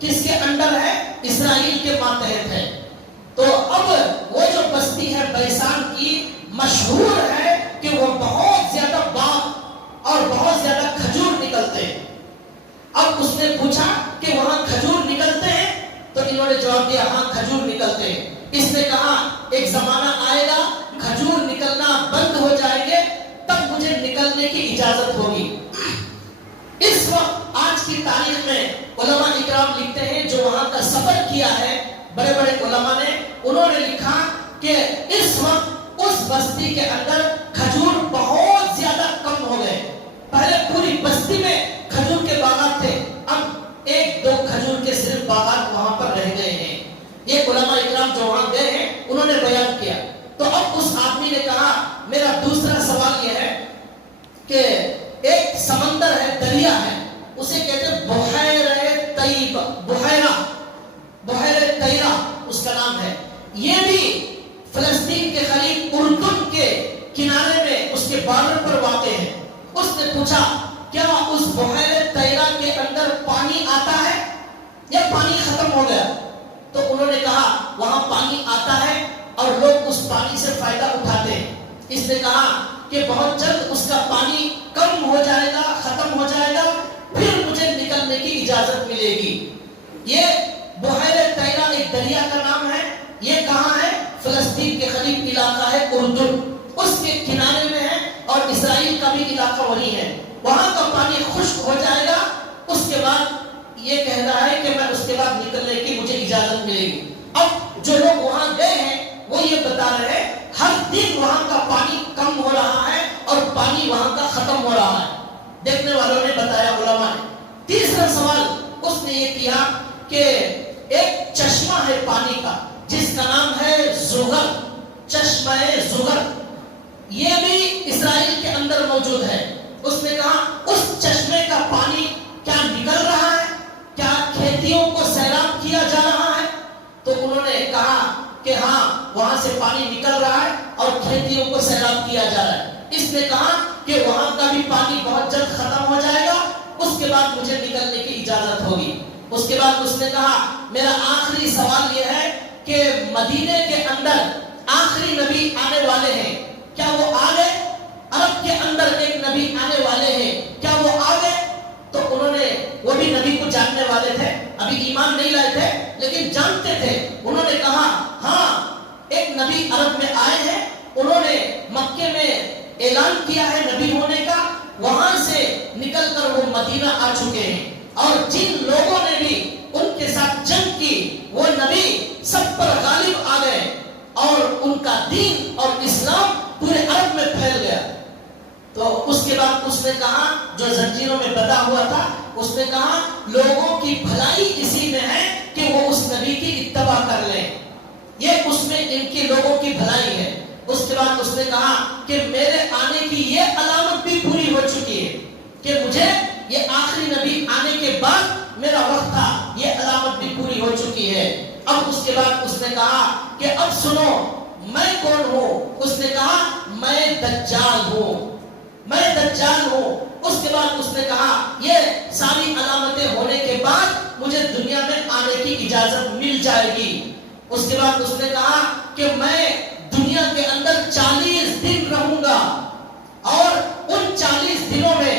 کس کے انڈر ہے؟ اسرائیل کے ماتحت ہے۔ تو اب وہ جو بستی ہے بیسان کی مشہور ہے کہ وہ بہت زیادہ باغ اور بہت زیادہ کھجور نکلتے ہیں۔ اب اس نے پوچھا کہ وہاں کھجور نکلتے ہیں؟ تو انہوں نے جواب دیا ہاں کھجور نکلتے ہیں۔ اس نے کہا ایک زمانہ آئے گا کھجور نکلنا بند ہو جائیں گے، تب مجھے نکلنے کی اجازت ہوگی۔ اس وقت آج کی تاریخ میں علماء اکرام لکھتے ہیں جو وہاں کا سفر کیا ہے، بڑے بڑے علماء نے، انہوں نے لکھا کہ اس وقت اس بستی کے اندر کھجور بہت زیادہ کم ہو گئے۔ پہلے پوری بستی میں کھجور کے باغات تھے، اب ایک دو کھجور کے صرف باغات وہاں پر رہ گئے ہیں۔ یہ علماء اکرام جو وہاں گئے ہیں انہوں نے بیان کیا۔ تو اب اس آدمی نے کہا میرا دوسرا سوال یہ ہے کہ ایک سمندر ہے، دریا ہے، اسے کہتے ہیں بحیرہ طیبہ، بحیرہ طیرہ اس کا نام ہے، یہ بھی فلسطین کے قریب اردن کے کنارے میں اس کے بارڈر پر واقع ہے۔ اس نے پوچھا کیا اس بحیرہ طیرہ کے اندر پانی آتا ہے یا پانی ختم ہو گیا؟ تو انہوں نے کہا وہاں پانی آتا ہے اور لوگ اس پانی سے فائدہ اٹھاتے ہیں۔ اس نے کہا کہ بہت جلد اس کا پانی کم ہو جائے گا، ختم ہو جائے گا، پھر مجھے نکلنے کی اجازت ملے گی۔ یہ بحیرہ طیرہ ایک دریا کا نام ہے، یہ کہاں ہے؟ فلسطین کے قریب علاقہ ہے اردن، اس کے کنارے میں ہے، اور اسرائیل کا بھی علاقہ وہی ہے۔ وہاں کا پانی خشک ہو جائے گا، اس کے بعد یہ کہہ رہا ہے کہ میں اس کے بعد نکلنے کی مجھے اجازت ملے گی۔ اب جو لوگ وہاں گئے ہیں وہ یہ بتا رہے ہیں ہر دن وہاں کا پانی کم ہو رہا ہے اور پانی وہاں کا ختم ہو رہا ہے، دیکھنے والوں نے بتایا، علماء نے۔ تیسرا سوال اس نے یہ کیا کہ ایک چشمہ ہے پانی کا جس کا نام ہے زغر، چشمہ زغر، یہ بھی اسرائیل کے اندر موجود ہے۔ اس نے کہا اس چشمے کا پانی کیا نکل رہا ہے، کیا کھیتیوں کو سیراب کیا جا رہا ہے؟ تو انہوں نے کہا کہ ہاں وہاں سے پانی نکل رہا ہے اور کھیتیوں کو سیراب کیا جا رہا ہے۔ اس نے کہا کہ وہاں کا بھی پانی بہت جلد ختم ہو جائے گا، اس کے بعد مجھے نکلنے کی اجازت ہوگی۔ اس کے بعد اس نے کہا میرا آخری سوال یہ ہے کہ مدینے کے اندر آخری نبی آنے والے ہیں، کیا وہ آ گئے؟ عرب کے اندر ایک نبی آنے والے ہیں، کیا وہ آ گئے؟ تو انہوں نے، وہ بھی نبی کو جاننے والے تھے، ابھی ایمان نہیں لائے تھے لیکن جانتے تھے، انہوں نے کہا ہاں ایک نبی عرب میں آئے ہیں، انہوں نے مکے میں اعلان کیا ہے نبی ہونے کا، وہاں سے نکل کر وہ مدینہ آ چکے ہیں، اور جن لوگوں نے بھی ان کے ساتھ جنگ کی وہ نبی سب پر غالب آ گئے اور ان کا دین اور اسلام پورے عرب میں پھیل گیا۔ تو اس کے بعد اس نے کہا جو زنجیروں میں بندھا ہوا تھا، اس نے کہا لوگوں کی بھلائی اسی میں ہے کہ وہ اس نبی کی اتباع کر لیں، یہ اس میں ان کے لوگوں کی بھلائی ہے۔ اس کے بعد اس نے کہا کہ میرے آنے کی یہ علامت بھی پوری ہو چکی ہے کہ مجھے یہ آخری نبی آنے کے بعد میرا وقت تھا، یہ علامت بھی پوری ہو چکی ہے۔ اب اس کے بعد اس نے کہا کہ اب سنو میں کون ہوں؟ اس نے کہا میں دجال ہوں، میں دجال ہوں۔ اس کے بعد اس نے کہا یہ ساری علامتیں ہونے کے بعد مجھے دنیا میں آنے کی اجازت مل جائے گی۔ اس کے بعد اس نے کہا کہ میں دنیا کے اندر 40 دن رہوں گا، اور ان 40 دنوں میں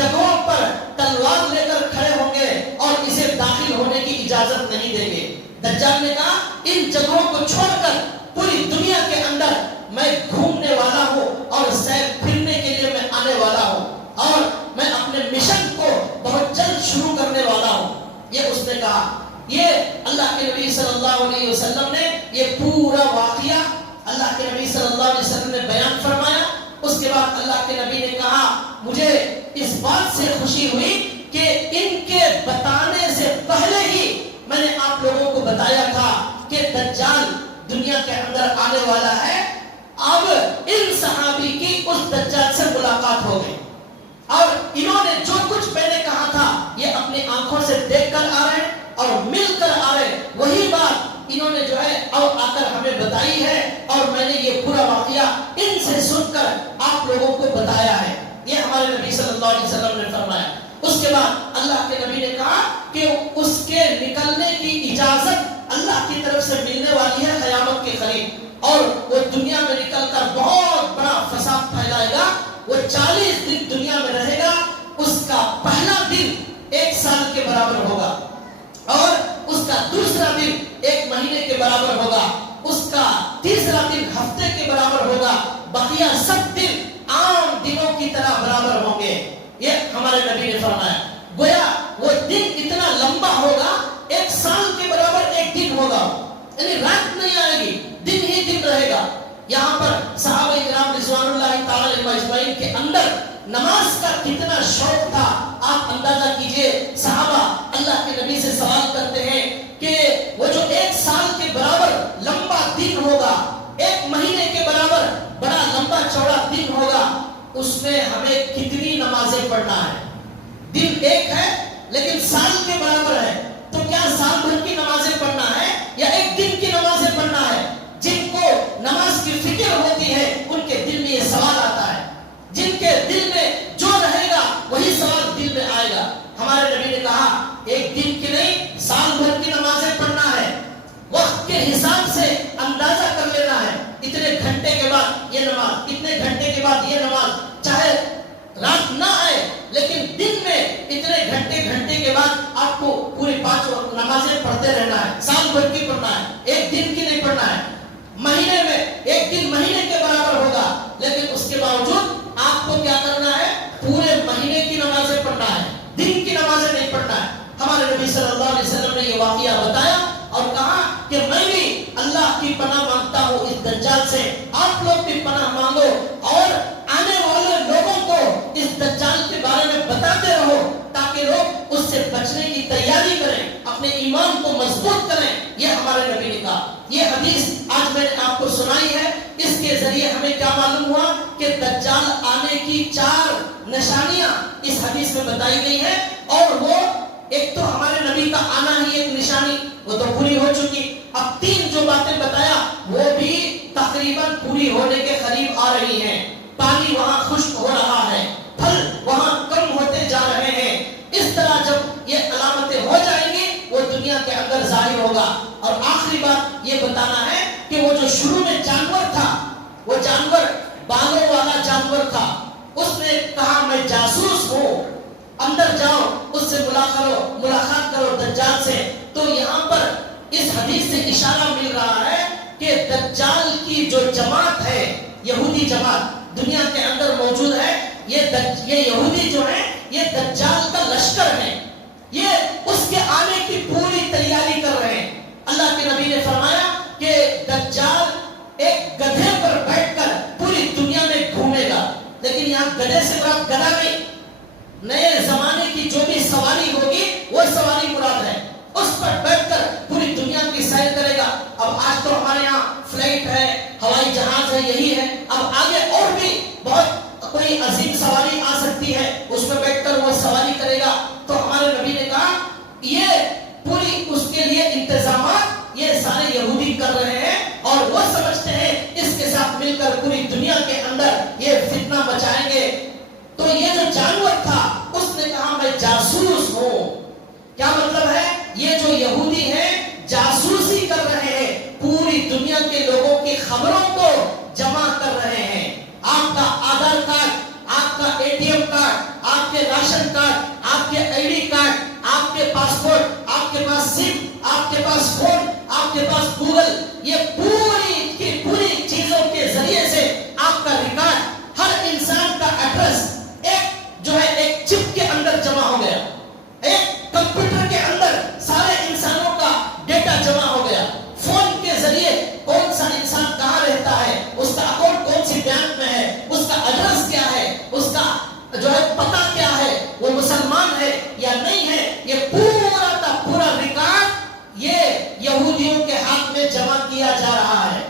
جگہوں پر تلوار لے کر کھڑے ہوں گے اور اسے داخل ہونے کی اجازت نہیں دیں گے۔ دجال نے کہا ان جگہوں کو چھوڑ کر پوری دنیا کے اندر میں گھومنے والا ہوں اور سیر پھرنے کے لیے میں آنے والا ہوں اور میں اپنے مشن کو بہت جلد شروع کرنے والا ہوں۔ یہ اس نے کہا۔ یہ اللہ کے نبی صلی اللہ علیہ وسلم نے یہ پورا واقعہ اللہ کے نبی صلی اللہ علیہ وسلم نے بیان فرمایا۔ اس کے بعد اللہ کے نبی نے کہا مجھے اس بات سے خوشی ہوئی کہ ان کے بتانے سے پہلے ہی میں نے آپ لوگوں کو بتایا تھا کہ دجال دنیا کے اندر آنے والا ہے۔ اب ان صحابی کی اس دجال سے ملاقات ہو گئی اور انہوں نے جو کچھ میں نے کہا تھا یہ اپنی آنکھوں سے دیکھ کر آ رہے اور مل کر آ رہے، وہی بات انہوں نے جو ہے اور آ کر ہمیں بتائی ہے اور میں نے یہ پورا واقعہ ان سے سن کر آپ لوگوں کو بتایا ہے۔ یہ ہمارے نبی صلی اللہ علیہ وسلم نے فرمایا۔ اس کے بعد اللہ کے نبی نے کہا کہ اس کے نکلنے کی اجازت اللہ کی طرف سے ملنے والی ہے قیامت کے قریب، اور وہ دنیا میں نکل کر بہت بڑا فساد پھیلائے گا۔ وہ 40 دن دنیا میں رہے گا، اس کا پہلا دن 1 سال کے برابر ہوگا اور اس کا دوسرا دن 1 مہینے کے برابر ہوگا، اس کا تیسرا دن ہفتے کے برابر ہوگا، بقیہ سب دن عام دنوں کی طرح برابر ہوں گے۔ یہ ہمارے نبی نے فرمایا۔ گویا وہ دن اتنا لمبا ہوگا 1 سال کے برابر 1 دن ہوگا، یعنی رات نہیں آئے گی، دن ہی دن رہے گا۔ یہاں پر صحابہ کرام رضوان اللہ تعالی علیہم اجمعین کے اندر نماز کا کتنا شوق تھا آپ اندازہ کیجئے۔ صحابہ اللہ کے نبی سے سوال کرتے ہیں کہ وہ جو 1 سال کے برابر لمبا دن ہوگا، 1 مہینے کے برابر بڑا لمبا چوڑا دن ہوگا، اس میں ہمیں کتنی نمازیں پڑھنا ہے؟ دن 1 ہے لیکن سال کے برابر ہے، تو کیا سال بھر کی نمازیں پڑھنا ہے یا 1 دن کی نمازیں پڑھنا ہے؟ جن کو نماز کی فکر ہوتی ہے ان کے دل میں یہ سوال آتا ہے، جن کے دل میں جو رہے گا وہی سوال دل میں آئے گا۔ ہمارے نبی نے کہا 1 دن کی نہیں، سال بھر کی نمازیں پڑھنا ہے، وقت کے حساب سے اندازہ کر لینا ہے۔ اتنے گھنٹے کے بعد یہ نماز، اتنے گھنٹے کے بعد یہ نماز، چاہے رات نہ آئے لیکن دن میں اتنے گھنٹے کے بعد آپ کو پوری 5 وقت نمازیں پڑھتے رہنا ہے۔ سال بھر کی پڑھنا ہے، 1 دن کی نہیں پڑھنا ہے۔ مہینے میں 1 دن مہینے کے برابر ہوگا، لیکن اس کے باوجود آپ کو کیا کرنا ہے؟ پورے مہینے کی نمازیں پڑھنا ہے، دن کی نمازیں نہیں پڑھنا ہے۔ ہمارے نبی صلی اللہ علیہ وسلم نے یہ واقعہ بتایا اور کہا کہ میں بھی اللہ کی پناہ مانگتا ہوں اس دجال سے، آپ لوگ بھی پناہ مانگو اور آنے والے لوگوں کو اس دجال کے بارے میں بتاتے رہو تاکہ لوگ اس سے بچنے کی تیاری کریں، اپنے ایمان کو مضبوط کریں۔ یہ ہمارے نبی نے کہا۔ یہ حدیث آج میں نے آپ کو سنائی ہے، اس کے ذریعے ہمیں کیا معلوم ہوا کہ دجال آنے کی 4 نشانیاں اس حدیث میں بتائی گئی ہیں، اور وہ ایک تو ہمارے نبی کا آنا ہی ایک نشانی، وہ تو پوری ہو چکی۔ اب 3 جو باتیں بتایا وہ بھی تقریباً پوری ہونے کے قریب آ رہی ہیں۔ پانی وہاں خشک ہو رہا ہے، پھل وہاں کم ہوتے جا رہے ہیں۔ اس طرح جب یہ علامتیں ہو جائیں گی وہ دنیا کے اندر ظاہر ہوگا۔ اور آخری بات یہ بتانا ہے کہ وہ جو شروع میں جانور تھا، وہ جانور بالوں والا جانور تھا، اس نے کہا میں جاسوس ہوں، اندر جاؤ، اس سے ملاقات کرو دجال سے۔ تو یہاں پر اس حدیث سے اشارہ مل رہا ہے کہ دجال کی جو جماعت ہے، یہودی جماعت دنیا کے اندر موجود ہے، یہ یہودی جو ہیں یہ دجال کا لشکر ہے، یہ اس کے آنے کی پوری تیاری کر رہے ہیں۔ اللہ کے نبی نے فرمایا کہ دجال ایک گدھے پر بیٹھ کر پوری دنیا میں گھومے گا، لیکن یہاں گدھے سے مراد گدھا نہیں، نئے زمانے کی جو بھی سواری ہوگی وہ سواری مراد ہے، اس پر بیٹھ کر پوری دنیا کی سیر کرے گا۔ اب آج تو ہمارے یہاں فلائٹ ہے، ہوائی جہاز ہے، یہی ہے، اب آگے اور بھی بہت کوئی عظیم سواری آ سکتی ہے، اس میں بیٹھ کر وہ سواری کرے گا۔ تو ہمارے نبی نے کہا یہ پوری اس کے لیے انتظامات یہ سارے یہودی کر رہے ہیں، اور وہ سمجھتے ہیں اس کے ساتھ مل کر پوری دنیا کے اندر یہ فتنہ مچائیں گے۔ تو یہ جو جانور تھا اس نے کہا میں جاسوس ہوں۔ کیا مطلب ہے؟ یہ جو یہودی ہیں جاسوسی کر رہے ہیں، پوری دنیا کے لوگوں کی خبروں کو جمع کر رہے ہیں۔ آپ کا آدھار کارڈ، آپ کا ATM کارڈ، آپ کے راشن کارڈ، آپ کے آئی ڈی کارڈ، آپ کے پاسپورٹ، آپ کے پاس سم، آپ کے پاس فون، آپ کے پاس گوگل، یہ پوری کی پوری چیزوں کے ذریعے سے آپ کا ریکارڈ، ہر انسان کا ایڈریس ایک چپ کے اندر جمع ہو گیا، ایک کمپیوٹر کے اندر سارے انسانوں کا ڈیٹا جمع ہو گیا۔ فون کے ذریعے کون سا انسان کہاں رہتا ہے، اس کا اکاؤنٹ کون سی بینک میں ہے، اس کا ایڈریس کیا ہے، اس کا پتہ کیا ہے، وہ مسلمان ہے یا نہیں ہے، یہ پورا کا پورا ریکارڈ یہ یہودیوں کے ہاتھ میں جمع کیا جا رہا ہے۔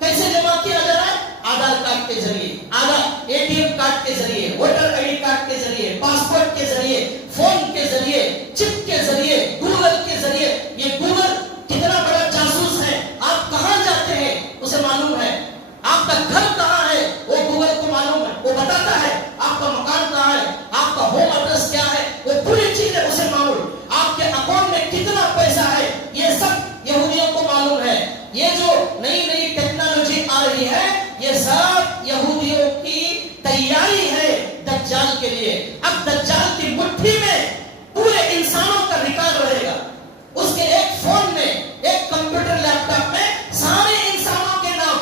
کیسے جمع کیا جا رہا ہے؟ آدھار کارڈ کے ذریعے، اے ٹی ایم کارڈ کے ذریعے، ووٹر آئی ڈی کارڈ کے ذریعے، پاسپورٹ کے ذریعے، فون کے ذریعے، چپ کے ذریعے، گوگل کے ذریعے۔ یہ گوگل کتنا بڑا جاسوس ہے، آپ کہاں جاتے ہیں اسے معلوم ہے، آپ کا گھر کہاں ہے وہ گوگل کو معلوم ہے، وہ بتاتا ہے آپ کا مکان کہاں ہے، آپ کا ہوم ایڈریس کیا ہے، وہ پوری چیزیں اسے معلوم، آپ کے اکاؤنٹ میں کتنا پیسہ ہے، یہ سب یہودیوں کو معلوم ہے۔ یہ جو نئی نئی ٹیکنالوجی آ رہی ہے، یہ سب یہودیوں کی تیاری ہے دجال کے لیے۔ اب دجال کی مٹھی میں پورے انسانوں کا ریکارڈ رہے گا، اس کے ایک فون میں، ایک کمپیوٹر لیپ ٹاپ میں سارے انسانوں کے نام،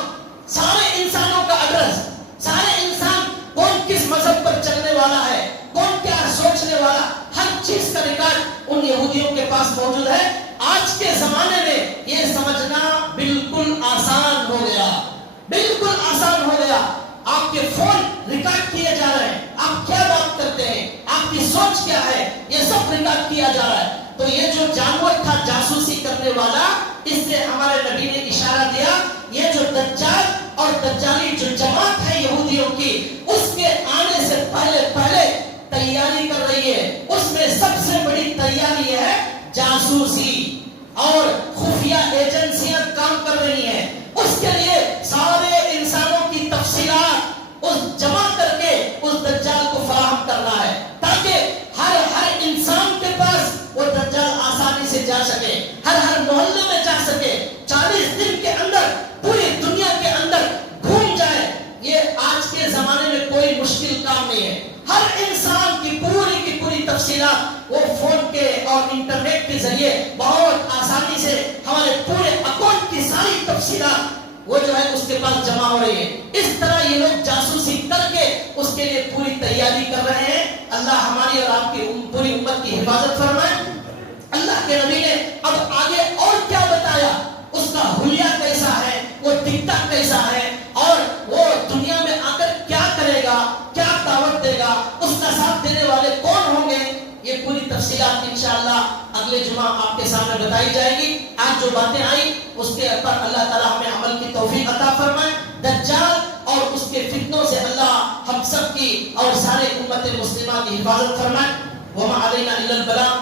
سارے انسانوں کا ایڈریس، سارے انسان کون کس مذہب پر چلنے والا ہے، کون کیا سوچنے والا، ہر چیز کا ریکارڈ ان یہودیوں کے پاس موجود ہے۔ آج کے زمانے میں یہ سمجھنا بالکل آسان ہو گیا، بالکل آسان ہو گیا۔ آپ کے فون ریکارڈ کیے جا رہے ہیں، آپ کیا بات کرتے ہیں، آپ کی سوچ کیا ہے، یہ سب ریکارڈ کیا جا رہا ہے۔ تو یہ جو جانور تھا جاسوسی کرنے والا، اس سے ہمارے نبی نے اشارہ دیا، یہ جو دجال اور دجالی جو جماعت ہے یہودیوں کی، اس کے آنے سے پہلے تیاری کر رہی ہے۔ اس میں سب سے بڑی تیاری ہے جاسوسی، اور خفیہ ایجنسیاں کام کر رہی ہیں۔ اس کے لیے سارے انسانوں کی تفصیلات جمع کر کے اس دجال کو فراہم کرنا ہے، تاکہ ہر انسان کے پاس وہ دجال آسانی سے جا سکے، ہر محلے میں جا سکے، 40 دن کے اندر پوری دنیا کے اندر گھوم جائے۔ یہ آج کے زمانے میں کوئی مشکل کام نہیں ہے، ہر انسان کی پوری تفصیلات وہ فون کے اور انٹرنیٹ کے ذریعے بہت آسانی سے ہمارے پورے اکاؤنٹ کی ساری تفصیلات وہ اس کے پاس جمع ہو رہی ہے۔ اس طرح یہ لوگ جاسوسی کر کے اس کے لیے پوری تیاری کر رہے ہیں۔ اللہ ہماری اور آپ کی پوری امت کی حفاظت فرمائے۔ اللہ کے نبی نے اب آگے اور کیا بتایا، اس کا حلیہ کیسا ہے، وہ دکھتا کیسا ہے، اور وہ دنیا میں آ کر کیا کرے گا، کیا دعوت دے گا، اس کا ساتھ دینے والے کون ہوں گے، یہ پوری تفصیلات انشاءاللہ اگلے جمعہ آپ کے سامنے بتائی جائے گی۔ آج جو باتیں آئیں اس کے اوپر اللہ تعالیٰ ہمیں عمل کی توفیق عطا فرمائے۔ دجال اور اس کے فتنوں سے اللہ ہم سب کی اور سارے امت مسلمہ کی حفاظت فرمائے۔ وما علینا الا البلاغ۔